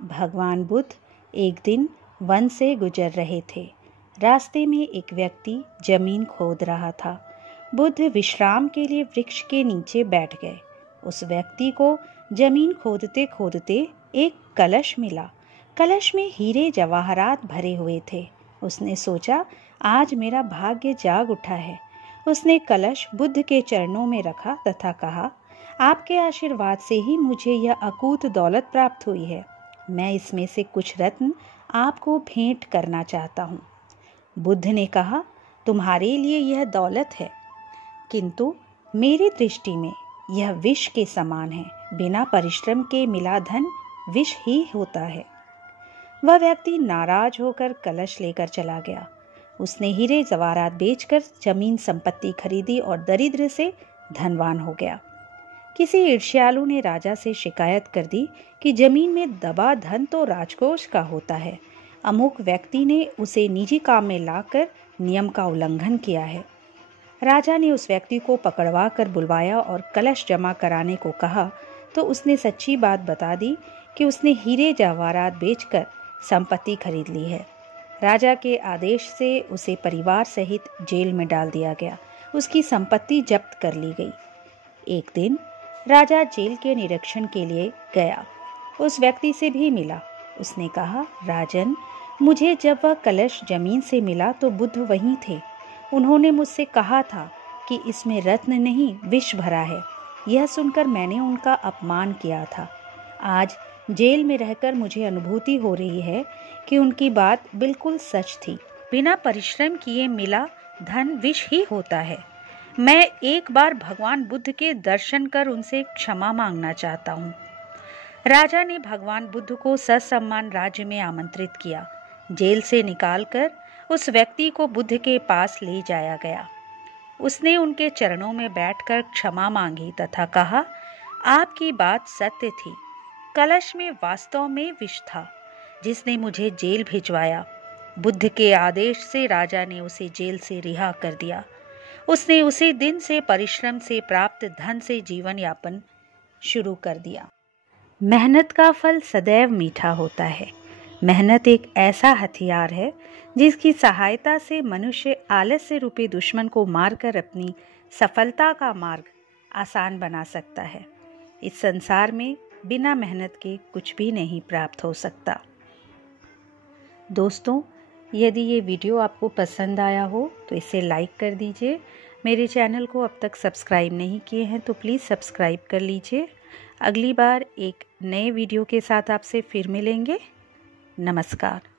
भगवान बुद्ध एक दिन वन से गुजर रहे थे। रास्ते में एक व्यक्ति जमीन खोद रहा था। बुद्ध विश्राम के लिए वृक्ष के नीचे बैठ गए। उस व्यक्ति को जमीन खोदते खोदते एक कलश मिला। कलश में हीरे जवाहरात भरे हुए थे। उसने सोचा, आज मेरा भाग्य जाग उठा है। उसने कलश बुद्ध के चरणों में रखा तथा कहा, आपके आशीर्वाद से ही मुझे यह अकूत दौलत प्राप्त हुई है। मैं इसमें से कुछ रत्न आपको भेंट करना चाहता हूँ। बुद्ध ने कहा, तुम्हारे लिए यह दौलत है, किंतु मेरी दृष्टि में यह विष के समान है। बिना परिश्रम के मिला धन विष ही होता है। वह व्यक्ति नाराज होकर कलश लेकर चला गया। उसने हीरे जवाहरात बेचकर जमीन संपत्ति खरीदी और दरिद्र से धनवान हो गया। किसी ईर्ष्यालु ने राजा से शिकायत कर दी कि जमीन में दबा धन तो राजकोष का होता है। अमुक व्यक्ति ने उसे निजी काम में लाकर नियम का उल्लंघन किया है। राजा ने उस व्यक्ति को पकड़वा कर बुलवाया और कलश जमा कराने को कहा तो उसने सच्ची बात बता दी कि उसने हीरे जवाहरात बेचकर संपत्ति खरीद ली है। राजा के आदेश से उसे परिवार सहित जेल में डाल दिया गया। उसकी संपत्ति जब्त कर ली गई। एक दिन राजा जेल के निरीक्षण के लिए गया। उस व्यक्ति से भी मिला। उसने कहा, राजन, मुझे जब वह कलश जमीन से मिला तो बुद्ध वहीं थे। उन्होंने मुझसे कहा था कि इसमें रत्न नहीं विष भरा है। यह सुनकर मैंने उनका अपमान किया था। आज जेल में रहकर मुझे अनुभूति हो रही है कि उनकी बात बिल्कुल सच थी। बिना परिश्रम किए मिला धन विष ही होता है। मैं एक बार भगवान बुद्ध के दर्शन कर उनसे क्षमा मांगना चाहता हूँ। राजा ने भगवान बुद्ध को ससम्मान राज्य में आमंत्रित किया। जेल से निकालकर उस व्यक्ति को बुद्ध के पास ले जाया गया। उसने उनके चरणों में बैठकर क्षमा मांगी तथा कहा, आपकी बात सत्य थी। कलश में वास्तव में विष था जिसने मुझे जेल भिजवाया। बुद्ध के आदेश से राजा ने उसे जेल से रिहा कर दिया। उसने उसी दिन से परिश्रम से प्राप्त धन से जीवन यापन शुरू कर दिया। मेहनत का फल सदैव मीठा होता है। मेहनत एक ऐसा हथियार है जिसकी सहायता से मनुष्य आलस्य रूपी दुश्मन को मारकर अपनी सफलता का मार्ग आसान बना सकता है। इस संसार में बिना मेहनत के कुछ भी नहीं प्राप्त हो सकता। दोस्तों, यदि ये वीडियो आपको पसंद आया हो तो इसे लाइक कर दीजिए। मेरे चैनल को अब तक सब्सक्राइब नहीं किए हैं तो प्लीज़ सब्सक्राइब कर लीजिए। अगली बार एक नए वीडियो के साथ आपसे फिर मिलेंगे। नमस्कार।